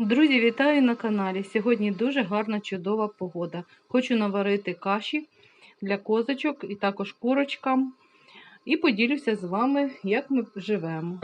Друзі, вітаю на каналі. Сьогодні дуже гарна, чудова погода. Хочу наварити каші для козочок і також курочкам. І поділюся з вами, як ми живемо.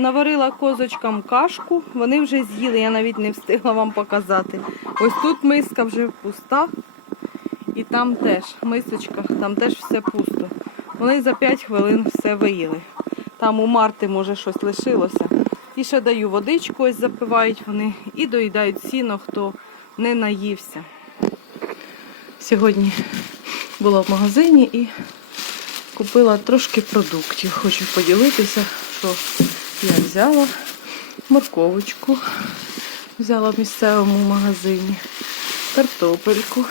Наварила козочкам кашку, вони вже з'їли, я навіть не встигла вам показати. Ось тут миска вже пуста, і там теж в мисочках, там теж все пусто. Вони за 5 хвилин все виїли. Там у Марти, може, щось лишилося. І ще даю водичку, ось запивають вони і доїдають сіно, хто не наївся. Сьогодні була в магазині і купила трошки продуктів. Хочу поділитися, що я взяла морковочку, взяла в місцевому магазині, картопельку,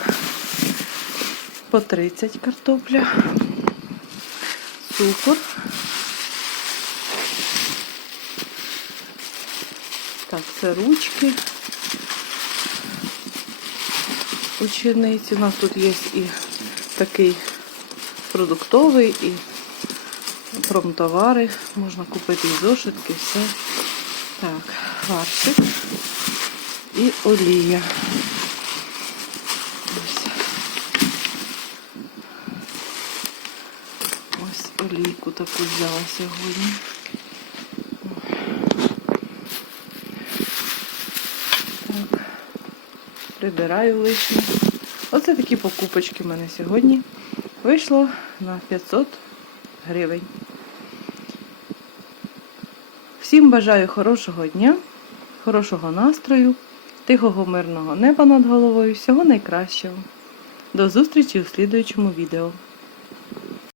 по 30 картопля, цукор. Так, це ручки. Учениці. У нас тут є і такий продуктовий, і промтовари. Можна купити і зошитки, все. Так, фаршик і олія. Ось. Ось олійку таку взяла сьогодні. Так, прибираю лишнє. Оце такі покупочки в мене сьогодні. Вийшло на 500 гривень. Всім бажаю хорошого дня, хорошого настрою, тихого мирного неба над головою, всього найкращого. До зустрічі у слідуючому відео.